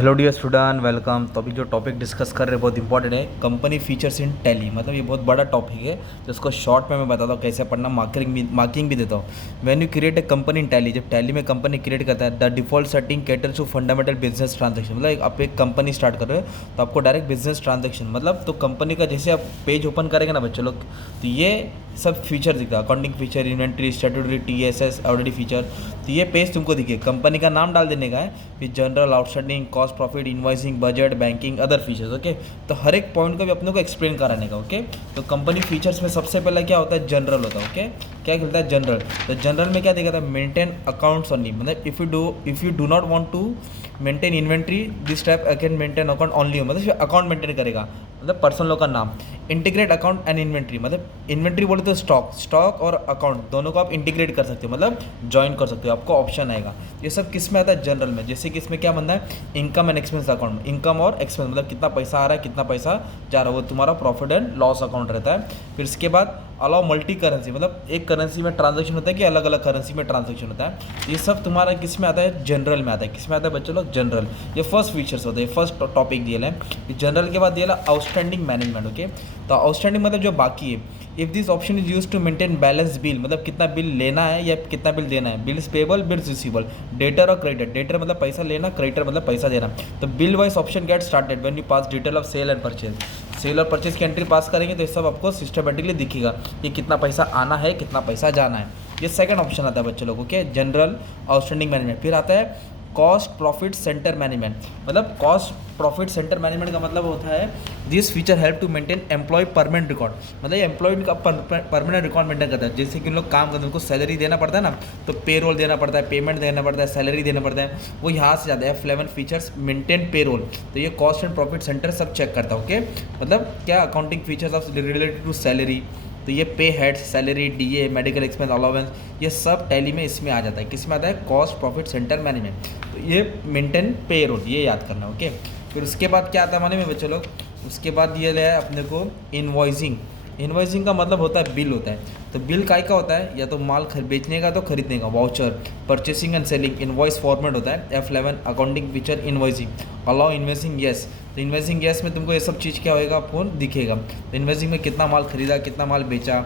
Hello dear student, welcome. तो अभी जो टॉपिक डिस्कस कर रहे हैं बहुत इंपॉर्टेंट है, कंपनी फीचर्स इन टैली। मतलब ये बहुत बड़ा टॉपिक है जिसको शॉर्ट में मैं बताता हूँ कैसे पढ़ना, मार्किंग भी देता हूँ। When you create a company in Tally, जब टैली में कंपनी क्रिएट करता है, the default setting caters to fundamental business transaction. मतलब आप एक कंपनी स्टार्ट कर रहे हो तो आपको डायरेक्ट बिजनेस ट्रांजेक्शन, मतलब तो कंपनी का जैसे आप पेज ओपन करेंगे ना बच्चे लोग, तो ये सब फीचर दिखता है। Accounting feature, inventory, statutory, TSS, audit feature. तो ये पेज तुमको दिखे, कंपनी का नाम डाल देने का है, फिर general, outstanding, cost profit, invoicing, budget, banking, other features. Okay, तो हर एक पॉइंट को भी अपने को एक्सप्लेन कराने का। ओके, तो कंपनी फीचर्स में सबसे पहले क्या होता है, जनरल होता है। ओके, क्या खेलता है, जनरल। तो जनरल में क्या दिखाता है, मेंटेन अकाउंट्स ओनली। मतलब if you do not want to maintain inventory, this type can maintain account only. मतलब अकाउंट मेंटेन करेगा, मतलब पर्सन लोग का नाम। इंटीग्रेट अकाउंट एंड इन्वेंट्री, मतलब इन्वेंट्री बोले तो स्टॉक और अकाउंट दोनों को आप इंटीग्रेट कर सकते हो, मतलब ज्वाइन कर सकते हो, आपको ऑप्शन आएगा। ये सब किस में आता है, जनरल में। जैसे कि इसमें क्या बनता है, income and expense account. Income और एक्सपेंस मतलब कितना पैसा आ रहा है, कितना पैसा जा रहा है, वो तुम्हारा प्रॉफिट एंड लॉस अकाउंट रहता है। फिर इसके बाद अलाउ मल्टी करेंसी, मतलब एक करेंसी में ट्रांजेक्शन होता है कि अलग अलग करेंसी में ट्रांजेक्शन होता है। ये सब तुम्हारा किस में आता है, जनरल में आता है। किस में आता है बच्चों लोग, जनरल। ये फर्स्ट फीचर्स होते हैं, फर्स्ट टॉपिक दिया है। जनरल के बाद दिया आउटस्टैंडिंग मैनेजमेंट। ओके, तो आउटस्टैंडिंग मतलब जो बाकी है। If this option is use to maintain balance bill, मतलब कितना बिल लेना है या कितना बिल देना है। Bills payable, bills receivable, debtor और क्रेडिट। डेटर मतलब पैसा लेना, क्रेडिटर मतलब पैसा देना। तो bill wise option get started when you pass detail of sale and purchase. Sale और परचेज की एंट्री पास करेंगे तो ये सब आपको सिस्टमेटिकली दिखेगा कि कितना पैसा आना है, कितना पैसा जाना है। ये सेकंड ऑप्शन आता है बच्चे लोगों के, जनरल आउटस्टैंडिंग मैनेजमेंट। फिर आता है कॉस्ट प्रॉफिट सेंटर मैनेजमेंट। मतलब कॉस्ट प्रॉफिट सेंटर मैनेजमेंट का मतलब होता है, this feature help to maintain employee permanent record. मतलब एम्प्लॉय का परमानेंट रिकॉर्ड मेंटेन करता है। जैसे कि लोग काम करते हैं, उनको सैलरी देना पड़ता है ना, तो पेरोल देना पड़ता है, पेमेंट देना पड़ता है, सैलरी देना पड़ता है, वो यहाँ से जाता है। F11 features maintain payroll. तो ये कॉस्ट एंड प्रॉफिट सेंटर सब चेक करता है। ओके, मतलब क्या accounting features of related to salary, तो ये pay heads, salary, DA, medical expense allowance, ये सब टैली में इसमें आ जाता है। किस में आता है, कॉस्ट प्रॉफिट सेंटर मैनेजमेंट। तो ये मेंटेन पे रोल, ये याद करना। ओके, फिर उसके बाद क्या आता है माने में बच्चे लोग, उसके बाद ये है अपने को इन्वॉइसिंग। इन्वॉइसिंग का मतलब होता है बिल होता है। तो बिल काय का होता है, या तो माल बेचने का तो खरीदने का, voucher, purchasing and selling, invoice format होता है। F11 accounting feature invoicing. Allow investing yes, तो इन्वेस्टिंग यस में तुमको ये सब चीज़ क्या होएगा, आपको दिखेगा। तो इन्वेस्टिंग में कितना माल खरीदा, कितना माल बेचा।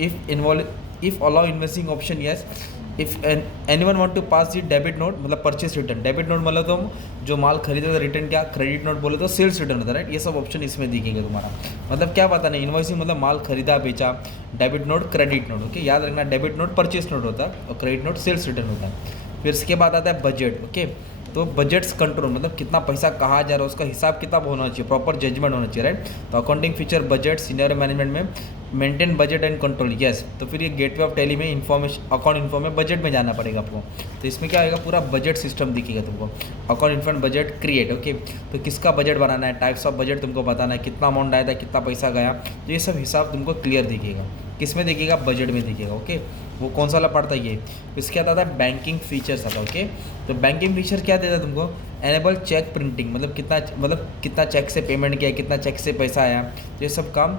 If allow investing option yes. If anyone want to pass the debit note, मतलब परचेस रिटर्न। डेबिट नोट मतलब तो जो माल खरीदे तो रिटर्न क्या, क्रेडिट नोट बोले तो सेल्स रिटर्न होता है, राइट। ये सब ऑप्शन इसमें दिखेगा तुम्हारा। मतलब क्या पता नहीं, इन्वॉइसिंग मतलब माल खरीदा बेचा, debit note, credit note. Okay, याद रखना, डेबिट नोट परचेस नोट होता है और क्रेडिट नोट सेल्स रिटर्न होता है। फिर इसके बाद आता है बजट। ओके, तो बजट्स कंट्रोल, मतलब कितना पैसा कहाँ जा रहा है, उसका हिसाब किताब होना चाहिए, प्रॉपर जजमेंट होना चाहिए, राइट। तो accounting feature budget, senior management में maintain budget and control yes. तो फिर ये गेटवे ऑफ टैली में इन्फॉर्मेशन, अकाउंट इन्फो में बजट में जाना पड़ेगा आपको। तो इसमें क्या आएगा, पूरा बजट सिस्टम दिखेगा तुमको। Account info budget create. Okay, तो किसका बजट बनाना है, टाइप्स ऑफ बजट तुमको बताना है, कितना अमाउंट आया था, कितना पैसा गया, तो ये सब हिसाब तुमको क्लियर दिखेगा। किस में दिखेगा, बजट में दिखेगा। ओके, वो कौन सा वाला पड़ता है ये। इसके बाद आता है बैंकिंग फीचर्स आता है। ओके, तो बैंकिंग फीचर क्या देता है तुमको, एनेबल चेक प्रिंटिंग, मतलब कितना चेक से पेमेंट किया, कितना चेक से पैसा आया, तो ये सब काम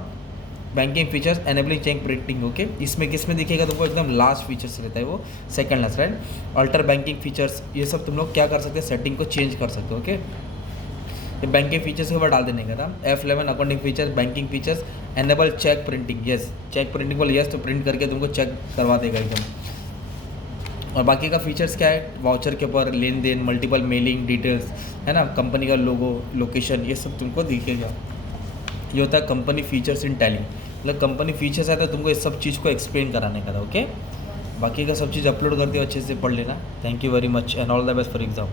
banking features, enabling cheque printing. Okay, इसमें किस में दिखेगा तुमको, एकदम लास्ट फीचर्स रहता है वो, second last, right. Alter banking features, ये सब तुम लोग क्या कर सकते हैं, सेटिंग को चेंज कर सकते हो। ओके, ये बैंकिंग फीचर्स के ऊपर डाल देने का था। F11 accounting features, banking features, enable cheque printing yes. Cheque printing बोले यस, तो प्रिंट करके तुमको चेक करवा देगा एकदम। और बाकी का फीचर्स क्या है, वाउचर के ऊपर लेन देन, मल्टीपल मेलिंग डिटेल्स, है ना, कंपनी का लोगो, लोकेशन, ये सब तुमको दिखेगा। ये होता है कंपनी फीचर्स इन टैली। मतलब कंपनी फीचर्स आता है तुमको इस सब चीज़ को एक्सप्लेन कराने का था। ओके, बाकी का सब चीज़ अपलोड करते हो, अच्छे से पढ़ लेना। Thank you very much and all the best for exam.